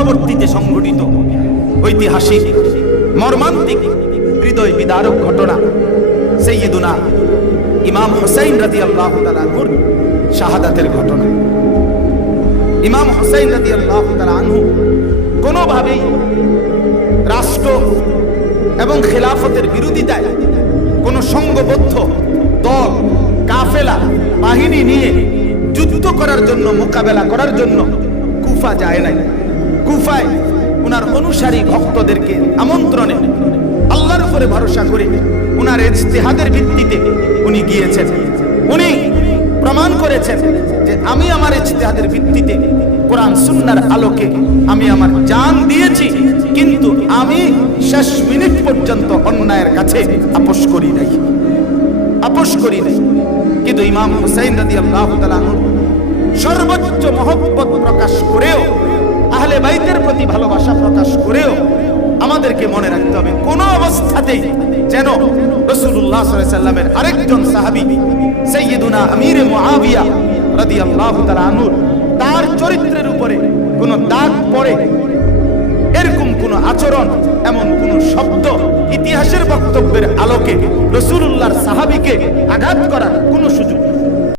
পরবর্তীতে সংঘটিত ঐতিহাসিক মর্মান্তিক হৃদয় বিদারক ঘটনা সাইয়্যিদুনা ইমাম হুসাইন রাদিয়াল্লাহু তাআলা আনহুর শাহাদাতের ঘটনা। ইমাম হুসাইন রাদিয়াল্লাহু তাআলা আনহু কোনোভাবেই রাষ্ট্র এবং খেলাফতের বিরোধিতায় কোন সংঘবদ্ধ দল কাফেলা বাহিনী নিয়ে যুদ্ধ করার জন্য, মোকাবেলা করার জন্য কুফা যায় নাই। কুফায় ওনার অনুসারী ভক্তদেরকে আমন্ত্রণে আল্লাহর উপরে ভরসা করে ওনার ইজতিহাদের ভিত্তিতে উনি গিয়েছেন। উনি প্রমাণ করেছেন যে আমি আমার ইজতিহাদের ভিত্তিতে কোরআন সুন্নাহর আলোকে আমি আমার জান দিয়েছি, কিন্তু আমি শেষ মিনিট পর্যন্ত অন্যায়ের কাছে আপোষ করি নাই। কিন্তু ইমাম হুসাইন রাদিয়াল্লাহু তাআলা আনহু সর্বোচ্চ মহব্বত প্রকাশ করেও, আহলে বাইতের প্রতি ভালোবাসা প্রকাশ করেও আমাদেরকে মনে রাখতে হবে কোন অবস্থাতেই যেন রাসূলুল্লাহ সাল্লাল্লাহু আলাইহি সাল্লামের আরেকজন সাহাবী সাইয়্যিদুনা আমিরে মুআবিয়া রাদিয়াল্লাহু তাআলা আনহু তার চরিত্রের উপরে কোন দাগ পড়ে, এরকম কোন আচরণ, এমন কোন শব্দ, ইতিহাসের বক্তব্যের আলোকে রাসূলুল্লাহর সাহাবীকে আঘাত করার কোন সুযোগ